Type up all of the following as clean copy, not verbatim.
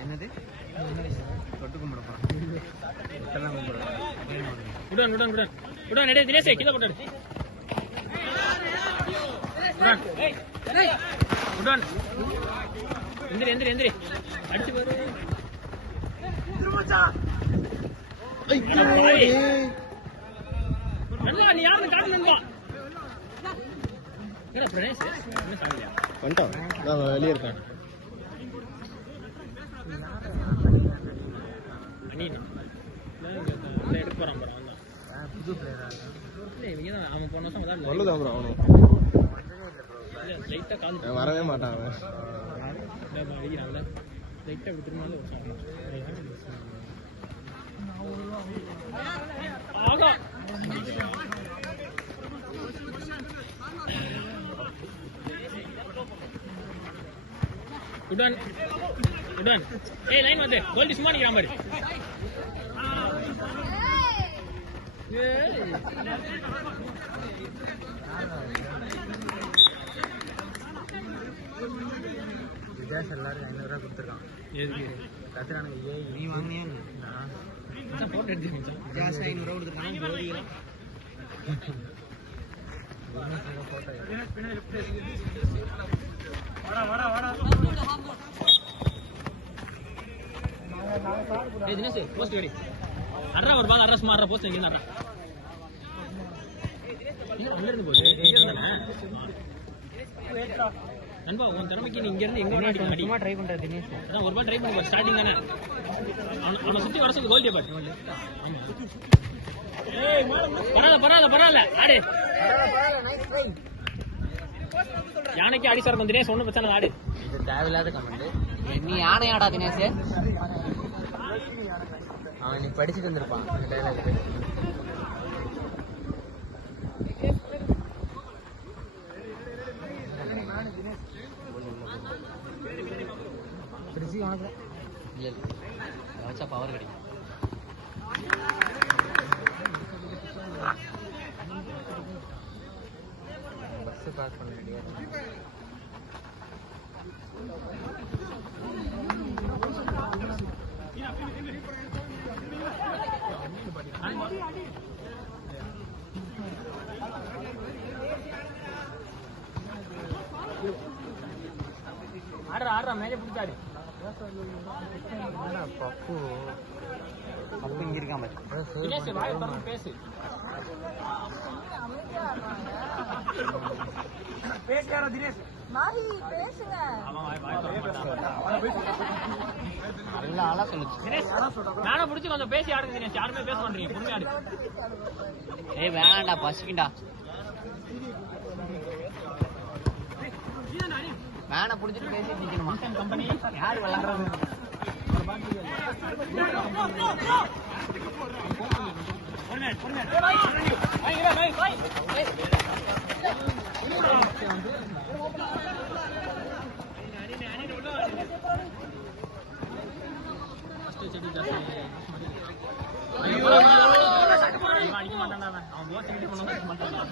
என்னது தொட்டு கும்பிடப்போம் உடன் உடன் உடன் உடன் எடே தினேஷ் கீழ போடு உடன் உடன் எந்திரி எந்திரி எந்திரி அடிச்சு பாரு திருமச்சா ஐயோ அண்ணா நீ யாரன்னு காட்டுனங்க என்ன பிரேஸ் என்ன சாப்பியா வந்துட்டான் நான் வெளிய இருக்கேன் அண்ணி நான் எடுக்க போறேன் பாரு அவன் புது பிளேயரா இல்ல இவங்க தான் அவன் போன வருஷம் தான் நல்லதான் ப்ரோ அவனும் லைட்டா கால் வரவே மாட்டான் அவன் அடிக்கிறான்ல லைட்டா விட்டுருனால ஆகா உடன் உடன் ஏய் லைன் வந்து கோல் சும்மா நிக்கிற மாதிரி விஜயாஸ் எல்லாரும் 500 ரூபாய் கொடுத்துருக்கான் எதுக்கு கத்துறானுங்க ஏய் நீ வாங்கினியா நான் போட்டு எடுத்துக்கிட்டேன் விஜயாஸ் 500 ரூபாய் கொடுத்துருக்கான் ஜோதியா வாடா வாடா வாடா ஏய் தினேஷ் போஸ்ட் வெரி அட்ரா ஒரு பால் அட்ரஸ் மாறற போஸ்ட் எங்க அட்ரா எங்க இருந்து போடு நண்பா உன் திறமைக்கு நீ இங்க இருந்து எங்க வேணா அடிக்க சும்மா ட்ரை பண்ற தினேஷ் அதான் ஒரு பால் ட்ரை பண்ணி பாரு ஸ்டார்டிங் தானே அவனை சுத்தி வர சொல்லு கோல் டீப்பர் ஏய் பரவாயில்லை பரவாயில்லை ஆடு யானைக்கு அடி சார் தினேஷ் ஒன்றும் பிரச்சனை ஆடு இது தேவையில்லாத கமெண்ட் நீ யானை ஆடா தினேஷ் அவன் நீ படிச்சுட்டு வந்திருப்பான் வச்சா பவர் கிடைக்கும் பஸ் பாஸ் பண்ண ரெடியா ஆடுறா மேலே பிடிச்சாடு பப்பு பப்பு இங்க இருக்கான் தினேஷ் வாயை திறந்து பேசு பேசுறாரா தினேஷ் மாஹி பேசுங்க அவன் வாயை திறந்து நல்ல ஆளா சொல்லுச்சு தினேஷ் நானே பிடிச்சி கொஞ்சம் பேசி ஆடுங்க தினேஷ் யாருமே பேச மாட்டீங்க பொறுமையா ஆடு ஏய் வேணாம்டா பசிக்குண்டா வேணா புடிச்சிட்டு பேசிட்டு நிக்கணுமா கம்பெனி யாரு விளையாடுறது அடிக்க மாட்டான்டா அவன் தோசை கிட்ட பண்ண மாட்டான்டா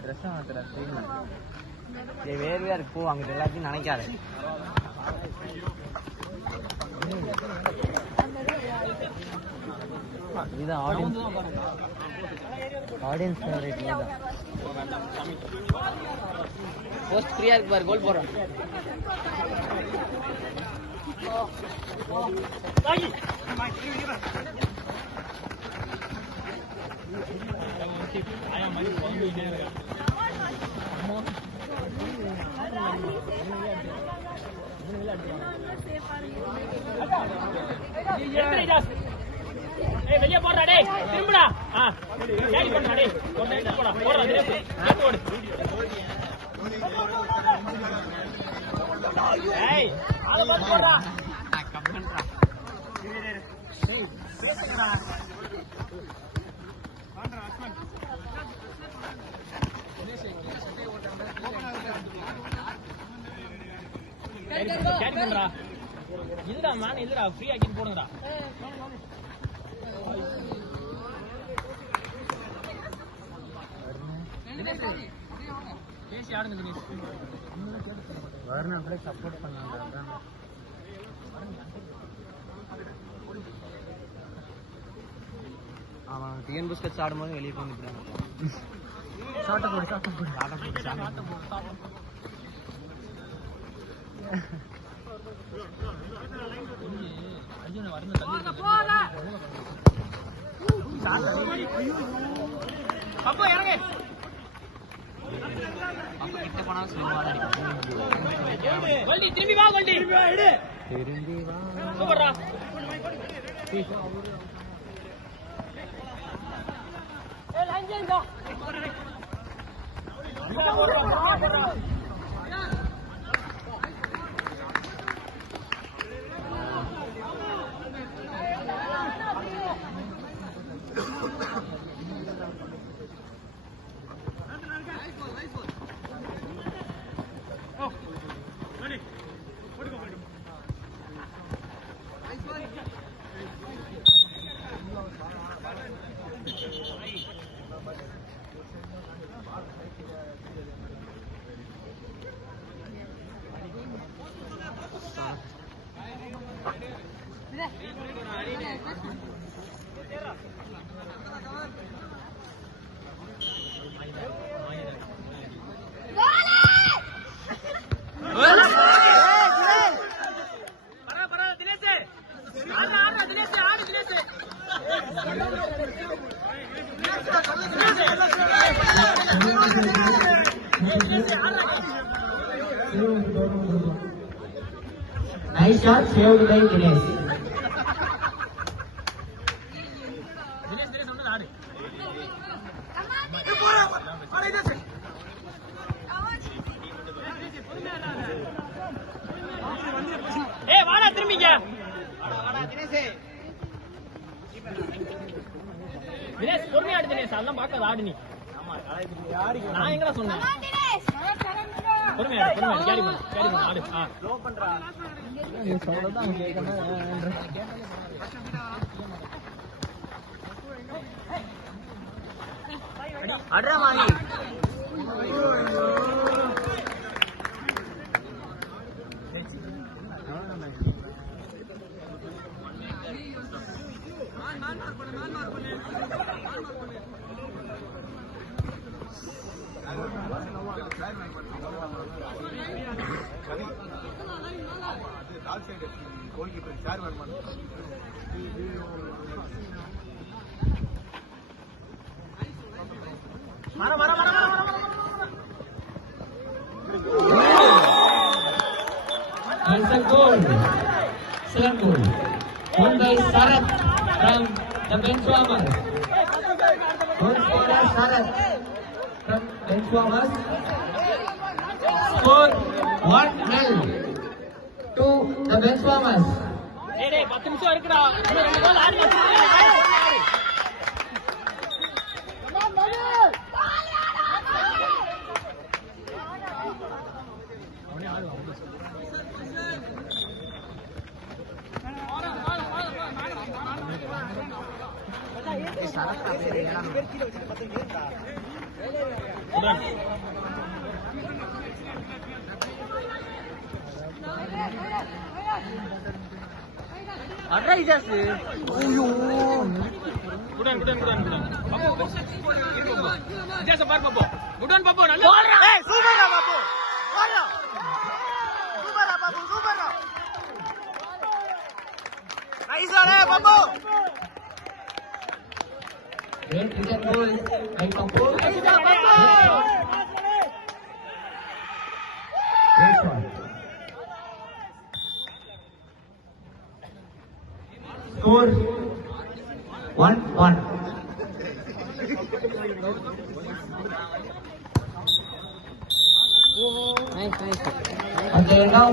ட்ரெஸ் மாத்திர வேர்வையா இருக்கு போ அங்கிட்ட எல்லாத்தையும் நினைக்காது இதுதான் ஆடியன்ஸ் ஃபேவரட் இதுதான் போஸ்ட் ஃப்ரீயா இருக்கு பாரு கோல் போடுறோம் வெளியே போடுறா டேய் திரும்புடா கேரி பண்றா டேய் போடா போடா திரேசு ஓடு ஏய் ஆளு பாத்து போடுறா கப்பன்றா டேய் பேசுங்கடா வாங்கடா அஸ்மன் கேரி பண்றா இல்லடா மான் இல்லடா ஃப்ரீ ஆக்கிட்டு போடுங்கடா பேசி ஆடுங்க தினேஷ் வரணும் அப்படியே சப்போர்ட் பண்ணாங்க அவன் டிஎன் பிஸ்கட்ஸ் ஆடும்போது வெளியே கொண்டு போயிட்டாங்க சாட்டை போடு அப்போ இறங்கு கிட்ட போனா கோல்டி திரும்பி வா கோல்டி திரும்பி வா சூப்பர்டா ஏ line change Nice shot, saved by Dinesh. ஏய் வாடா திரும்பிங்க தினேஷ் பொறுமையா ஆடு தினேஷ் அதெல்லாம் பார்க்காத ஆடு நீ நான் எங்கடா சொன்னேன் பொறுமையா கேரி பண்ணு ஆடு ஸ்லோ பண்றா நீ சொல்றதான் கேட்கணும் அட்ரா Mani That's a goal. Second goal. Won by Sarat from the Benchwarmers. Goal scorer Sarat from Benchwarmers. Score 1-0 to the Benchwarmers. டேய் 10 நிமிஷம் இருக்குடா இன்னும் ரெண்டு கோல் ஆடு அட்ரா இஜாஸ் ஐயோ குடன் பாப்பு ஜெச பார் பாப்பு குடன் பாப்பு நல்ல ஏய் சூப்பர்டா பாப்பு ஓடா சூப்பர்டா பாப்பு சூப்பர்டா Great return goal by Papu. Great shot. Great shot. Score 1-1. Nice. Okay, now